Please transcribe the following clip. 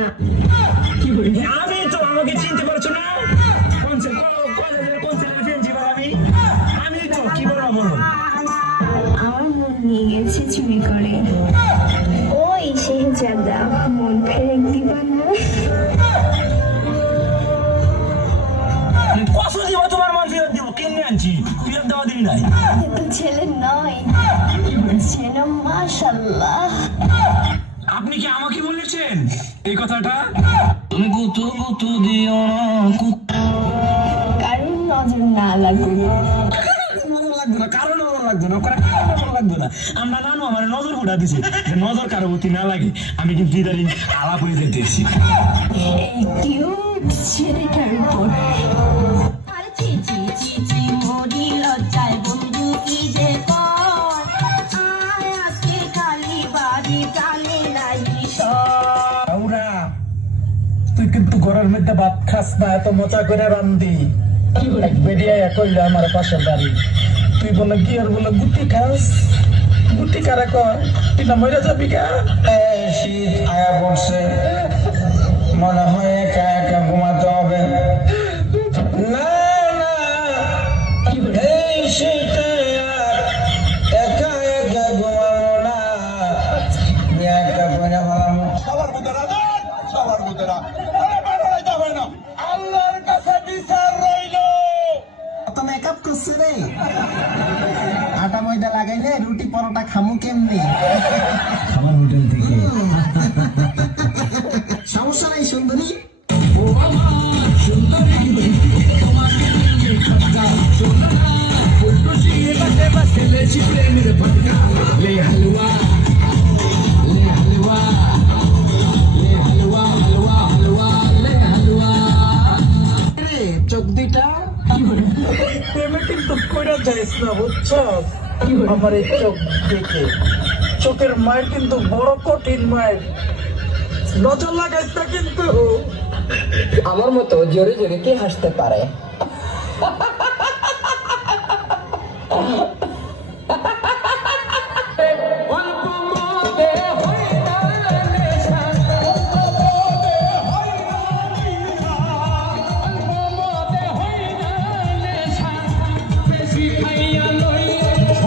না। আমি তো আমাকে চিনতে পারছো না? কলেজের কোন ছেলের প্রিন্সিপাল আমি? আমি তো কি বলবো বলো? আমার মন নিয়ে গেছে চুরি করে। ওই শেহজাদা মন ফেরত দিবা না? কত দিব তোমার মন ফেরত দিব? কেমনে আনছি? ফেরত দেওয়া দিন নাই। তো ছেলে নয়, ছেলে মাশাআল্লাহ। আপনি কি আমাকে বলেছেন এই কথাটা? তুমি কুতু কুতু দিও না কারণ নজর না লাগুক। লাগবে না, কারণ নজর লাগবে না, কারণ লাগবে না। আমরা নানু আমার নজর ফুটা দিছি, নজর কারো প্রতি না লাগে। আমি কিন্তু ইদারিং আলাপ হয়ে যেতেছি এই কিউট ছেলেটার উপর। আরে চি চি চি চি মোরি লজ্জায় বন্ধু কি যে কর, আয় আজকে খালি বাড়ি চালে নাই সর। আউরা, তুই কিন্তু ঘরের মধ্যে ভাত খাস না, এত মজা করে রান্ধি। এক বেরিয়া কইল আমার পাশের বাড়ি, তুই বলে কি আর বলে গুটি খাস? গুটি কারা কর? তুই না মরে যাবি গা? শীত আয়া পড়ছে, মনে হয় একা একা ঘুমাতে হবে। না না, এই শীতে আর একা একা ঘুমাবো না, একটা করে ভালো। সবার মধ্যে রাখেন, সবার মধ্যে রাখেন। বেরোয় যাবে না, আল্লাহর কাছে বিচার রইল। কত মেকআপ করছে রে, আটা ময়দা লাগাইলে রুটি পরোটা খামু কেমনি? আমার হোটেল থেকে। সমস্যা নাই সুন্দরী। রে, চোখ দুইটা প্রেমে কিন্তু কইরা যাইস না, বুঝছো? আমার এই চোখ দেখে, চোখের মায়ের কিন্তু বড় কঠিন মায়ের, নজর লাগাইস না কিন্তু। আমার মতো জোরে জোরে কে হাসতে পারে?